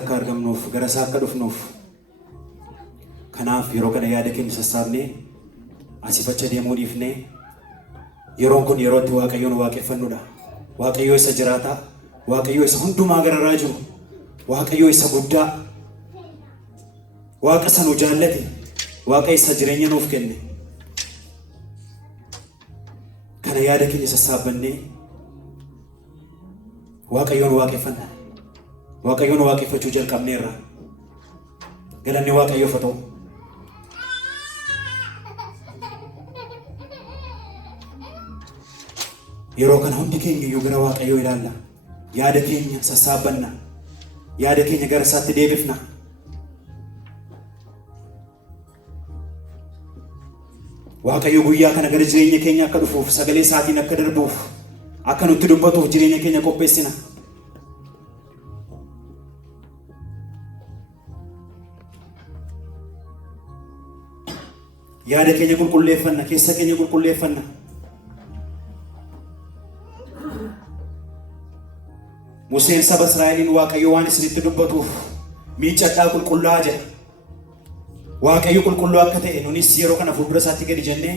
akka argamnuuf gara isaa akka dhufnuuf kanaaf yeroo kana yaada keenya sassaabnee asifacha deemuu dhiifnee yeroon kun yerootti Waaqayyoon waaqeffannudha. Waaqayyo isa jiraata, Waaqayyo isa hundumaa gararraa jiru, Waaqayyo isa guddaa, Waaqa isa nu jaallate, Waaqa isa jireenya nuuf kenne. Kana yaada keenya sassaabannee Waaqayyoon waaqeffanna. Waaqayyoon waaqeffachuu jalqabneerra. Galanni Waaqayyoof haa ta'u. Yeroo kana hundi keenya iyyuu gara Waaqayyoo ilaalla. Yaada keenya sassaabanna. Yaada keenya gara isaatti deebifna. Waaqayyo guyyaa kana gara jireenya keenya akka dhufuuf, sagalee isaatiin akka darbuuf, akka nutti dubbatuuf jireenya keenya qopheessina. Yaada keenya qulqulleeffanna, keessa keenya qulqulleeffanna. Museen saba Israa'eliin Waaqayyo waan isinitti dubbatuuf miicadhaa qulqullaa'aa jedha. Waaqayyo qulqulluu akka ta'e nunis yeroo kana fuuldura isaatti gadi jennee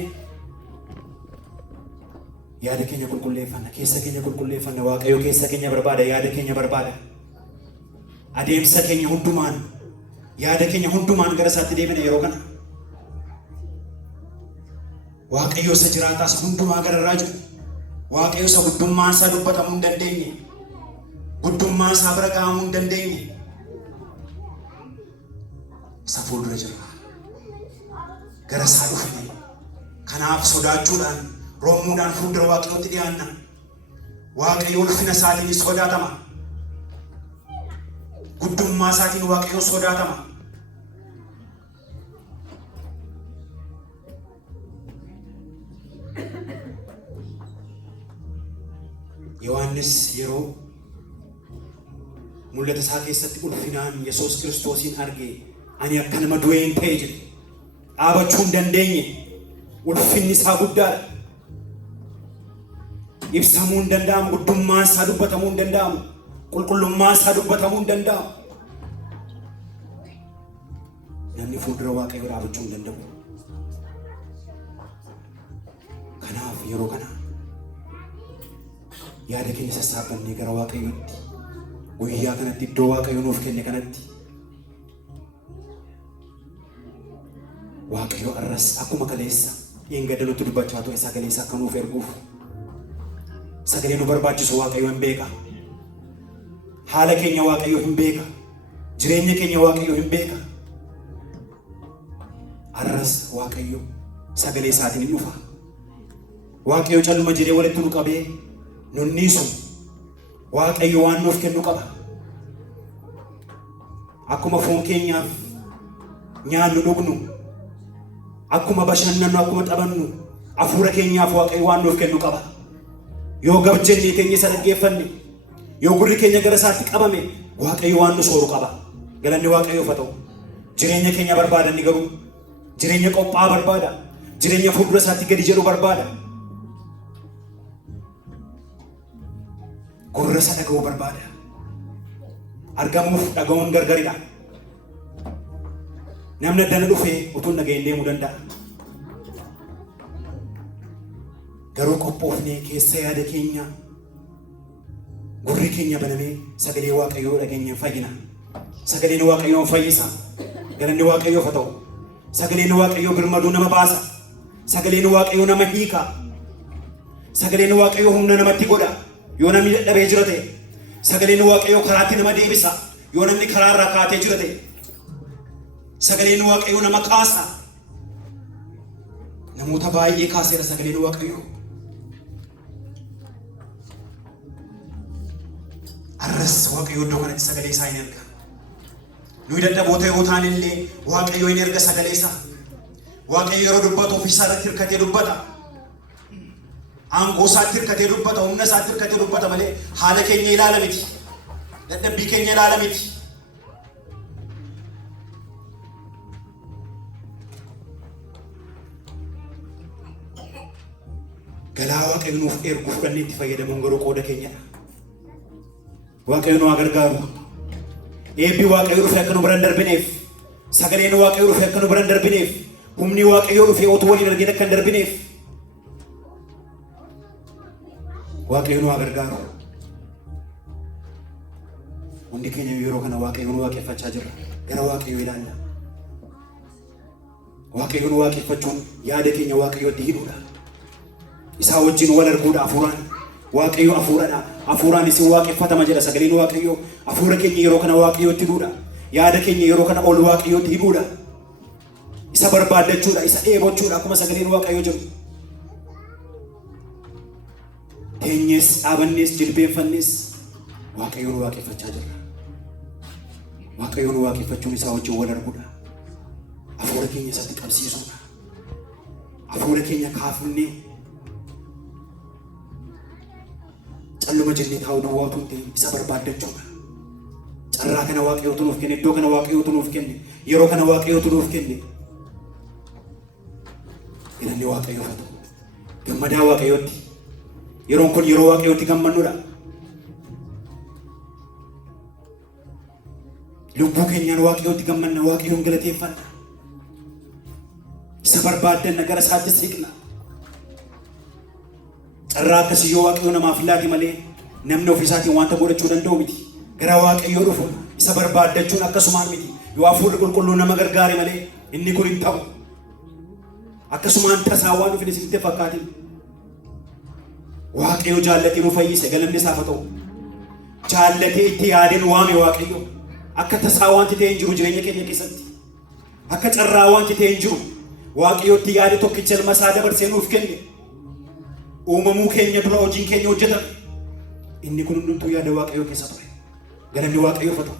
yaada keenya qulqulleeffanna, keessa keenya qulqulleeffanna. Waaqayyo keessa keenya barbaada, yaada keenya barbaada. Adeemsa keenya hundumaan, yaada keenya hundumaan gara isaatti deebina yeroo kana. Waaqayyo isa jiraataas hundumaa gararraa jiru. Waaqayyo isa guddummaan isaa dubbatamuu hin dandeenye, guddummaan isaa bira gahamuu hin dandeenye isa fuuldura jira. Gara isaa dhufne kanaaf sodaachuudhaan, rommuudhaan fuuldura Waaqayyootti dhiyaanna. Waaqayyo ulfina isaatiin sodaatama, guddummaa isaatiin Waaqayyo sodaatama. Yohaannis yeroo mul'ata isaa keessatti ulfinaan Yesuus Kiristoosiin arge, ani akka nama du'ee hin ta'e jedhe. Dhaabachuu hin dandeenye. Ulfinni isaa guddaadha. Ibsamuu hin danda'amu. Guddummaan isaa dubbatamuu hin danda'amu. Qulqullummaan isaa dubbatamuu hin danda'amu. Namni fuuldura Waaqayyoo dhaabachuu hin danda'u. Kanaaf yeroo kana yaada keenya sassaabannee gara Waaqayyootti, guyyaa kanatti, iddoo Waaqayyo nuuf kenne kanatti Waaqayyo arras akkuma kaleessa eeggadda nutti dubbachaa ture sagalee isaa akka nuuf erguuf, sagalee nu barbaachisu Waaqayyo hin beeka. Haala keenya Waaqayyo hin beeka. Jireenya keenya Waaqayyo hin beeka. Arras Waaqayyo sagalee isaatiin hin dhufa. Waaqayyo calluma jedhee walitti nu qabee nunniisu. Waaqayyo waan nuuf kennu qaba. Akkuma foon keenyaaf nyaannu dhugnu, akkuma bashannannu, akkuma taphannu, hafuura keenyaaf Waaqayyo waan nuuf kennu qaba. Yoo gab jennee keenya isa dhaggeeffanne, yoo gurri keenya gara isaatti qabame, Waaqayyo waan nu sooru qaba. Galanni Waaqayyoof haa ta'u. Jireenya keenya barbaada inni garuu, jireenya qophaa barbaada, jireenya fuuldura isaatti gadi jedhu barbaada. Gurra isa dhaga'uu barbaada. Argamuuf dhaga'uun gargaridha. Namni addana dhufee utuu dhaga'een deemuu danda'a. Garuu qophoofnee keessa yaada keenya, gurri keenya banamee sagalee Waaqayyoo dhageenyaan fayyina. Sagaleen Waaqayyoo fayyisa. Galanni Waaqayyoof haa ta'u. Sagaleen Waaqayyoo birmaduu nama baasa. Sagaleen Waaqayyoo nama hiika. Sagaleen Waaqayyoo humna namatti godha. Yoo namni dadhabee jira ta'e, sagaleen Waaqayyoo karaatti nama deebisa. Yoo namni karaa irraa kaatee jira ta'e, sagaleen Waaqayyoo nama kaasa. Namoota baay'ee kaaseera sagaleen Waaqayyoo. Arras Waaqayyoo iddoo kanatti sagalee isaa hin erga. Nuyi dadhaboota yoo taane illee Waaqayyoo hin erga sagalee isaa. Waaqayyo yeroo dubbatu ofii isaa irratti hirkatee dubbata. Aangoo isaatti hirkatee dubbata, humna isaatti hirkatee dubbata malee haala keenya ilaala miti. Dadhabbii keenya ilaala miti. Galaa Waaqayyo nuuf ergu fudhannee itti fayyadamuun garuu qooda keenyadha. Waaqayyo nu haa gargaaru. eebbi waaqayyo dhufe akka nu bira darbineef sagaleen waaqayyo dhufe akka nu bira darbineef humni waaqayyo dhufe otoo waliin argine akka hin darbineef waaqayyo nu gargaaru. Hundi keenya yeroo kana waaqayyo nu waaqeffachaa jirra. Gara waaqayyo ilaalla. Waaqayyo nu waaqeffachuun yaada keenya waaqayyotti hidhuudha. Isaa wajjin wal arguudha hafuuraan. Waaqayyo hafuuradha. Hafuuraan isin waaqeffatama jedha sagaleen waaqayyo. Hafuura keenya yeroo kana waaqayyotti hidhuudha. Yaada keenya yeroo kana ol waaqayyotti hidhuudha. Isa barbaaddachuudha, isa dheebochuudha akkuma sagaleen waaqayyo jiru. Teenyees dhaabannees jilbeenfannees waaqayyo nu waaqeffachaa jirra. Waaqayyo nu waaqeffachuun isaa wajjin wal arguudha. Hafuura keenya isatti qabsiisuudha. Hafuura keenya kaafnee calluma jennee taa'uu duwwaatu hin ta'in isa barbaaddachuudha. Carraa kana waaqayyootu nuuf kenne, iddoo kana waaqayyootu nuuf kenne, yeroo kana waaqayyootu nuuf kenne. Galanni waaqayyoof haa ta'u. Gammadaa waaqayyootti. Yeroon kun yeroo waaqayyootti gammannuudha. Lubbuu keenyaan waaqayyootti gammanna, waaqayyoon galateeffanna. Isa barbaaddanna gara isaatti siqna. Carraa akkasii yoo waaqayyo namaaf laate malee namni ofiisaatiin wanta godhachuu danda'u miti. Gara waaqayyoo dhufu isa barbaaddachuun akkasumaan miti. Yoo hafuurri qulqulluun nama gargaare malee inni kun hin ta'u. Akkasumaan tasaa waan dhufin isinitti fakkaatin. Waaqayyo jaallatee nu fayyise galanni isaaf haa ta'u. Jaallatee itti yaadeen waame waaqayyo. Akka tasaa wanti ta'e hin jiru jireenya keenya keessatti. Akka carraa wanti ta'e hin jiru. Waaqayyootti yaade tokkicha ilma isaa dabarsee nuuf kenne. Uumamuu keenya dura hojiin keenya hojjetame. Inni kun hundumtuu yaada waaqayyoo keessa ture. Galanni waaqayyoof haa ta'u.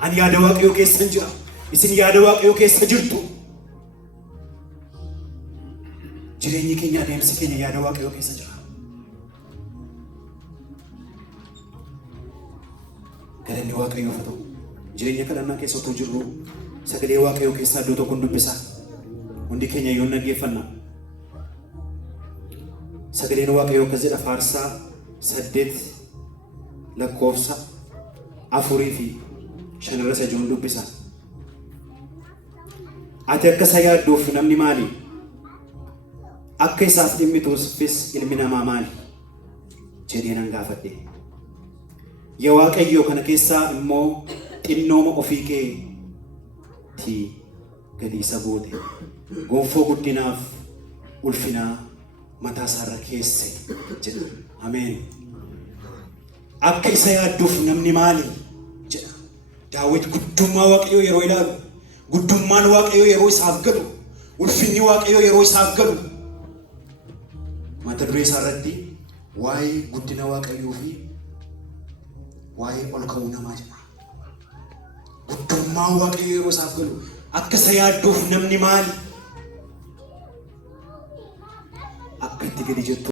Ani yaada waaqayyoo keessa jira. Isin yaada waaqayyoo keessa jirtu. Jireenyi keenya adeemsi keenya yaada waaqayyoo keessa jira. Galanni waaqayyoof haa ta'u. Jireenya kadhannaa keessa otoo jirru sagalee waaqayyoo keessaa iddoo tokkoon dubbisa. Hundi keenya yoo dhaggeeffanna. Sagaleen waaqayyoo akkas jedha Faarsaa 8:4-5 dubbisa. Ati akka isa yaadduuf namni maali? Akka isaaf dhimmituufis ilmi namaa maali? Jedhee nan gaafadhe. Yaa Waaqayyo kana keessaa immoo xinnooma ofii keetii gadi isa goote. Gonfoo guddinaaf ulfinaa mataa isaarra keesse jedha. Ameen. Akka isa yaadduuf namni maali? Jedha. Daawit guddummaa waaqayyoo yeroo ilaalu, guddummaan waaqayyoo yeroo isaaf galu, ulfinni waaqayyoo yeroo isaaf galu, mata duree isaarratti waa'ee guddina waaqayyoo fi waa'ee ol ka'uu namaa jedha. Guddummaan waaqayyoo yeroo isaaf galu, akka isa yaadduuf namni maali? Akka itti gadi jettu